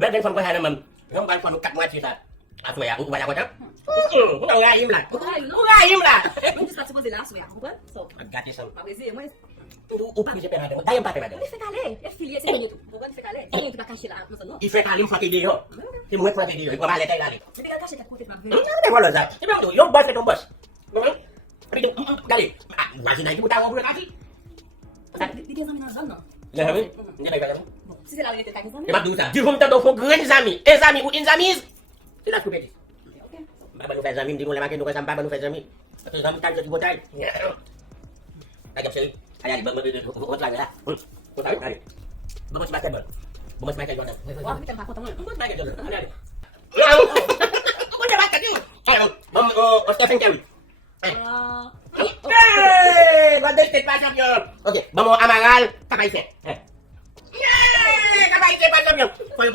bet dengan fang naman. Yung ban fang kat mo sa aso ya, wala ko ta. Nga im la. Nga im la. Mwen dis pati pose la sou ya, kompren? So, Gati sa. pa prezi, mwen... Upa mi se pera de. Dayam pa pera de. Mwen fè kalè, e filye, se yon tou. Mwen fè kalè, se yon ki pa kache la, mwen son nou. I fe kalim fati di yo. Si mo fati di yo, ko male tay lali. Mwen de kache kat kote pa vè. Ano wala sa. Si mo yung boss ke ton boss. Tapi dali. Wasi na ki buta mo kasi. Di gen zami nan zon nan. Le habi? Ni bay ba. Si se la rete kak gen zami. E map dou sa. Di fom ta do fo gren zami. E zami ou in zamis. Si la coupe di. Baba nou fè zami, di nou la maken nou fè zami, baba nou fè zami. Ato zami tal joti botay. Agap seri. Ayali, wot la la. Wot la, ayali. Bamos basketball. Bamos Michael Jordan. Wap, mi ten pa kontan mwen. Bamos Michael Jordan. Ayali. Bamos basket yo. Bamos Stephen Curry. Golden State pa champion. Ok, vamos Amaral, Kapaise. Kapaise pa champion. Foi